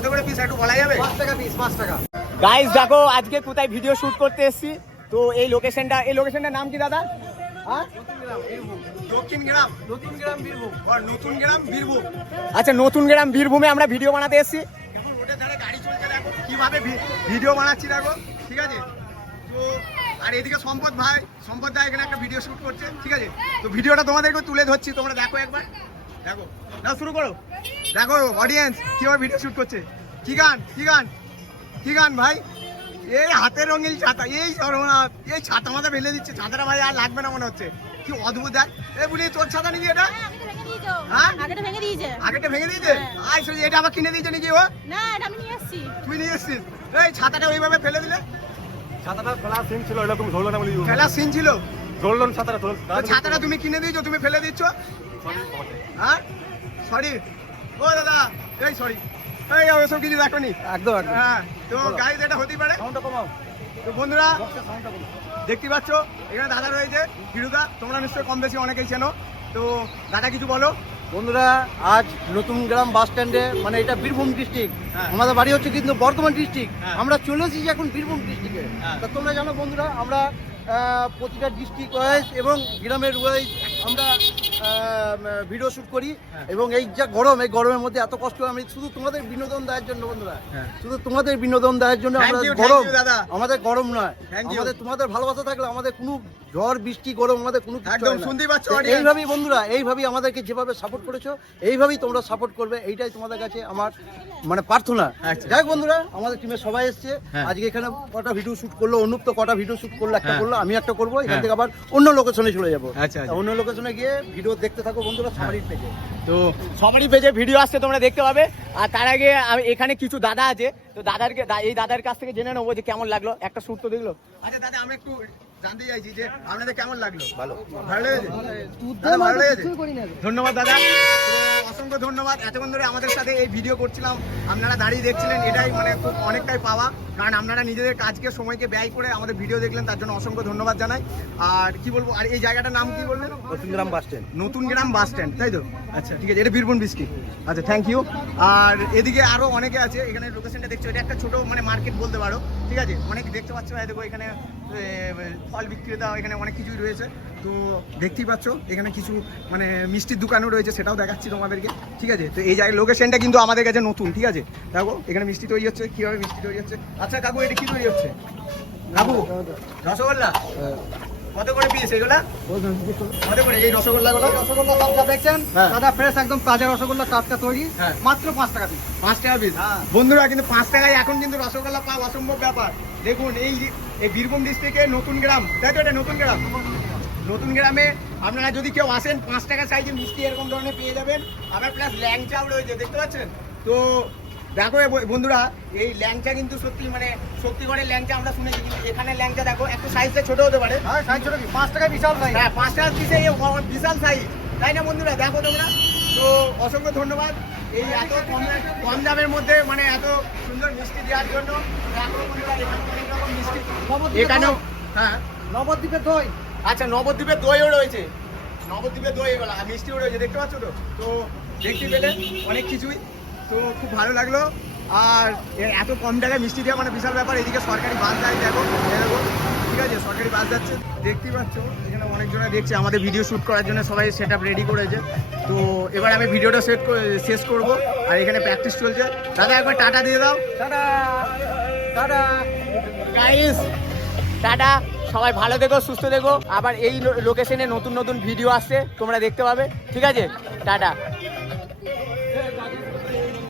কত করে পিস একটু বলা যাবে? 5 টাকা পিস, 5 টাকা। গাইস দেখো আজকে কোথায় ভিডিও শুট করতে এসেছি। তো এই লোকেশনটার নাম কি দাদা? হ্যাঁ, দক্ষিণ গ্রাম, নতুন গ্রাম বীরভূম। নতুন গ্রাম বীরভূম। আচ্ছা, নতুন গ্রাম বীরভূমে আমরা ভিডিও বানাতে এসেছি। এখন রোডের ধারে গাড়ি চলছে, দেখো কিভাবে ভিডিও বানাচ্ছি দেখো, ঠিক আছে? তো আর এদিকে সম্পদ দা এখানে একটা ভিডিও শুট করছে, ঠিক আছে? তো ভিডিওটা তোমাদেরকে তুলে ধরছি, তোমরা দেখো একবার, দেখো না, শুরু করো। দেখো অডিয়েন্স কিভাবে ভিডিও শুট করছে। কি গান ভাই? এই হাতের রঙিন ছাতা, এই সর্বনাথ, এই ছাতা মাথা ফেলে দিচ্ছে। ছাতাটা ভাই আর লাগবে না মনে হচ্ছে, কি অদ্ভুত। দেখ এই বলি, তোর ছাতা নাকি এটা? হ্যাঁ, আগেটা ভেঙে দিয়েছে। আই সরি, এটা আবার কিনে দিয়েছে নাকি ও? না, এটা আমি নিয়ে এসেছি। তুই নিয়ে এসেছিস? এই ছাতাটা ওইভাবে ফেলে দিলে। ছাতাটা ফেলার সিন ছিল, এটা তুমি ধরলো না বলি। ফেলার সিন ছিল, ধরলো না ছাতাটা। ছাতাটা তুমি কিনে দিয়েছো, তুমি ফেলে দিচ্ছ। হ্যাঁ সরি, ও দাদা, এই সরি, এই ওসব কিছু দেখো নি একদম। হ্যাঁ, তো গাইজ এটা হতেই পারে। সাউন্ডটা কমাও। তো বন্ধুরা দেখতে পাচ্ছ এখানে দাদা রয়েছে, হিরুদা, তোমরা নিশ্চয়ই কম বেশি অনেকেই চেনো। তো দাদা কিছু বলো। বন্ধুরা, আজ নতুন গ্রাম বাস স্ট্যান্ডে, মানে এটা বীরভূম ডিস্ট্রিক্ট, হ্যাঁ। আমাদের বাড়ি হচ্ছে কিন্তু বর্ধমান ডিস্ট্রিক্ট। হ্যাঁ। আমরা চলে এসেছি এখন বীরভূম ডিস্ট্রিক্টে। হ্যাঁ। তা তোমরা জানো বন্ধুরা, আমরা প্রতিটা ডিস্ট্রিক্ট ওয়াইজ এবং গ্রামের ওয়াইজ আমরা ভিডিও শ্যুট করি। হ্যাঁ। এবং এই যা গরম, এই গরমের মধ্যে এত কষ্ট, আমি শুধু তোমাদের বিনোদন দেওয়ার জন্য বন্ধুরা, হ্যাঁ। শুধু তোমাদের বিনোদন দেওয়ার জন্য আমরা Thank you, গরম, দাদা। আমাদের গরম নয়, Thank you. আমাদের তোমাদের ভালোবাসা থাকলে আমাদের কোনো ঝড় বৃষ্টি গরম আমাদের কোনো কিছু একদম হয় না। শুনতেই পাচ্ছ audience। এইভাবেই বন্ধুরা, এইভাবেই আমাদেরকে যেভাবে সাপোর্ট করেছো, এইভাবেই তোমরা সাপোর্ট করবে, এইটাই তোমাদের কাছে আমার মানে প্রার্থনা। আচ্ছা। যাই হোক বন্ধুরা, আমাদের টিমের সবাই এসছে হ্যাঁ। আজকে এখানে। কটা ভিডিও শুট করলো অনুপ, তো কটা ভিডিও শুট করলো, একটা হ্যাঁ। করলো, আমি একটা করবো। এখান হ্যাঁ। থেকে আবার অন্য লোকেশনে চলে যাবো। আচ্ছা, আচ্ছা। অন্য লোকেশনে গিয়ে ভিডিও দেখতে থাকো বন্ধুরা, সবারই পেজে। তো সবারই পেজে ভিডিও আসছে, তোমরা দেখতে পাবে। আর তার আগে এখানে কিছু দাদা আছে, তো এই দাদার কাছ থেকে জেনে নেবো যে কেমন লাগলো, একটা শুট তো দেখলো। আচ্ছা দাদা, আমি একটু জানতে চাইছি যে আপনাদের কেমন লাগলো? ভালো লেগেছে? দাদা, ভালো লেগেছে? ধন্যবাদ দাদা, তো অসংখ্য ধন্যবাদ। এতক্ষণ ধরে আমাদের সাথে এই ভিডিও করছিলাম, আপনারা দাঁড়িয়ে দেখছিলেন, এটাই মানে খুব অনেকটাই পাওয়া, কারণ আপনারা নিজেদের কাজকে সময়কে ব্যয় করে আমাদের ভিডিও দেখলেন, তার জন্য অসংখ্য ধন্যবাদ জানাই। আর কি বলবো, আর এই জায়গাটার নাম কি বললেন? নতুন গ্রাম বাস স্ট্যান্ড। নতুন গ্রাম বাস স্ট্যান্ড, তাই তো? আচ্ছা ঠিক আছে, এটা বীরভূম ডিস্ট্রিক্ট। আচ্ছা, থ্যাংক ইউ। আর এদিকে আরো অনেকে আছে, এখানে লোকেশনটা দেখছো, এটা একটা ছোট মানে মার্কেট বলতে পারো, ঠিক আছে? অনেক দেখতে পাচ্ছ, দেখো এখানে ফল বিক্রেতা, এখানে অনেক কিছুই রয়েছে। তো দেখতেই পাচ্ছ এখানে কিছু মানে মিষ্টির দোকানও রয়েছে, সেটাও দেখাচ্ছি তোমাদেরকে, ঠিক আছে? তো এই জায়গায় লোকেশনটা কিন্তু আমাদের কাছে নতুন, ঠিক আছে? দেখো এখানে মিষ্টি তৈরি হচ্ছে, কীভাবে মিষ্টি তৈরি হচ্ছে। আচ্ছা কাকু, এটা কি তৈরি হচ্ছে কাকু? রসগোল্লা? কত করে পিস এগুলা? কত করে এই রসগোল্লাগুলো? রসগোল্লা সবটা দেখছেন হ্যাঁ। দাদা, ফ্রেশ একদম তাজা রসগোল্লা, টাটকা তৈরি, হ্যাঁ। মাত্র 5 টাকা পিস। 5 টাকা পিস। হ্যাঁ। বন্ধুরা কিন্তু 5 টাকায় এখন কিন্তু রসগোল্লা পাওয়া অসম্ভব ব্যাপার। দেখুন এই বীরভূম ডিস্ট্রিক্টে নতুন গ্রাম, তাই তো? এটা নতুন গ্রামে আপনারা যদি কেউ আসেন, 5 টাকা সাইজের মিষ্টি এরকম ধরনের পেয়ে যাবেন। আবার প্লাস ল্যাংচাও রয়েছে, দেখতে পাচ্ছেন? তো দেখো বন্ধুরা, এই ল্যাংচা কিন্তু সত্যি মানে সত্যিকারের ল্যাংচা আমরা শুনেছি, কিন্তু এখানে ল্যাংচা দেখো একটু সাইজটা ছোট হতে পারে। হ্যাঁ, সাইজ ছোট, 5 টাকায় বিশাল সাইজ। হ্যাঁ, 5 টাকা পিসে বিশাল সাইজ, তাই না বন্ধুরা? দেখো তোমরা, তো অসংখ্য ধন্যবাদ এই এত কম দামের মধ্যে মানে এত সুন্দর মিষ্টি দেওয়ার জন্য। দেখো বন্ধুরা, এখানে অনেক রকম মিষ্টি, এখানেও হ্যাঁ নবদ্বীপের দই। আচ্ছা, নবদ্বীপের দইও রয়েছে, নবদ্বীপের দই এগুলো, আর মিষ্টিও রয়েছে, দেখতে পাচ্ছ তো? তো দেখতে পেলে অনেক কিছুই, তো খুব ভালো লাগলো। আর এত কম টাকায় মিষ্টি দেওয়া মানে বিশাল ব্যাপার। এদিকে সরকারি বাস যায়, দেখো, ঠিক আছে? সরকারি বাস যাচ্ছে, দেখতেই পাচ্ছ। এখানে অনেকজনে দেখছে, আমাদের ভিডিও শ্যুট করার জন্য সবাই সেট আপ রেডি করেছে। তো এবার আমি ভিডিওটা শেষ করব, আর এখানে প্র্যাকটিস চলছে। দাদা একবার টাটা দিয়ে দাও। টাটা টাটা গাইস, টাটা, সবাই ভালো থেকো, সুস্থ থেকো। আবার এই লোকেশনে নতুন ভিডিও আসছে, তোমরা দেখতে পাবে, ঠিক আছে? টাটা।